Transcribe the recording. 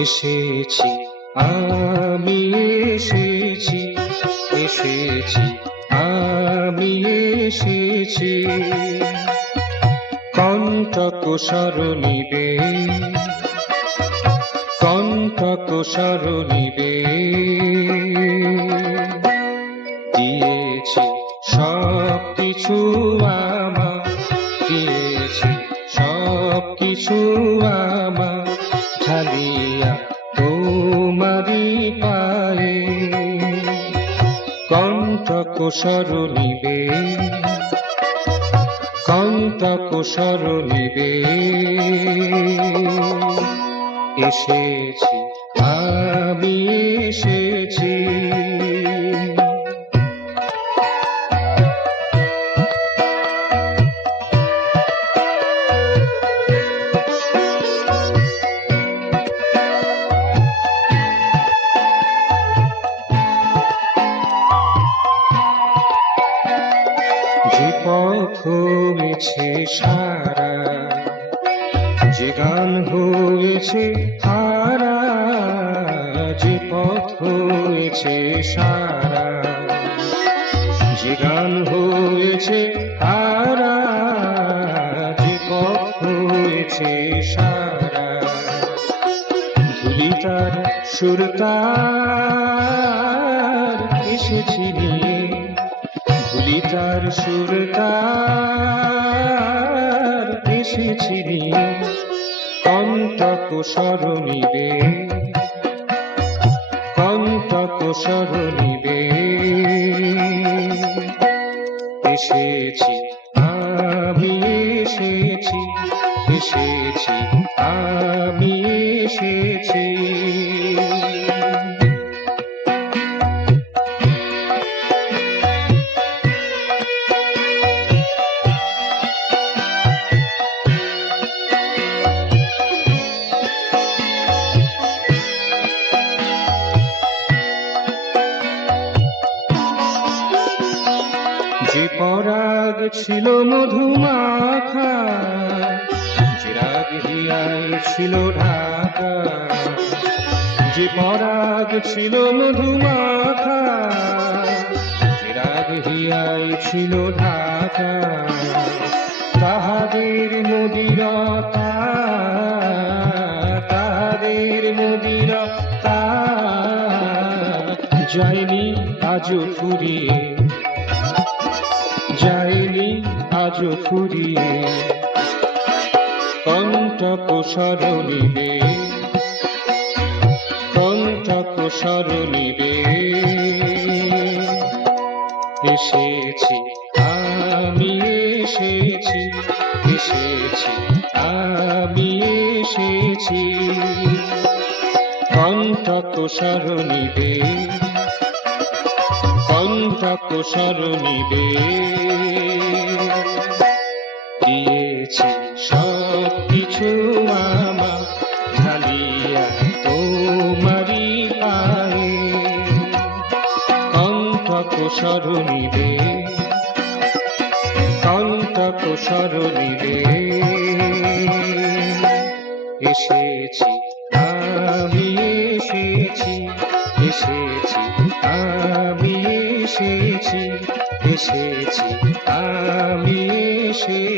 এসেছি আমি, এসেছি এসেছি আমি, এসেছি কণ্টক সরণিবে, কণ্টক সরণিবে। দিয়েছি সব কিছু আমার, দিয়েছি সব কিছু আমার, ঢালিয়া তোমারি পায়ে। কণ্টক সরণিবে, কণ্টক সরণিবে। এসেছি আমি, এসেছি। যে পথ হয়েছে সারা, যে গান হয়েছে হারা, যে পথ হয়েছে সারা, যে গান হয়েছে হারা, যে পথ হয়েছে সারা। ধুলিটার সুরতার এসেছি নিয়ে, ধুলিটার সুরতার এসেছি নিয়ে। কণ্টক সরণিবে, কণ্টক সরণিবে। এসেছি আমি, এসেছি এসেছি আমি, এসেছি। যে পরাগ ছিল মধুমাখা, যে রাগ হিয়ায় ছিল ঢাকা, যে পরাগ ছিল মধুমাখা, যে রাগ হিয়ায় ছিল ঢাকা। তাহাদের মদিরতা, তাহাদের মদিরতা যায়নি আজও ফুরিয়ে, যায়নি আজও ফুরিয়ে। কণ্টক সরণিবে, কণ্টক সরণিবে। এসেছি আমি, এসেছি এসেছি আমি, এসেছি কণ্টক সরণিবে, কণ্টক সরণিবে। দিয়েছি সব কিছু আমার, ঢালিয়া তোমারি পায়ে। কণ্টক সরণিবে, কণ্টক সরণিবে। এসেছি আমি, এসেছি এসেছি আমি, এসেছি এসেছি আমি, এসেছি।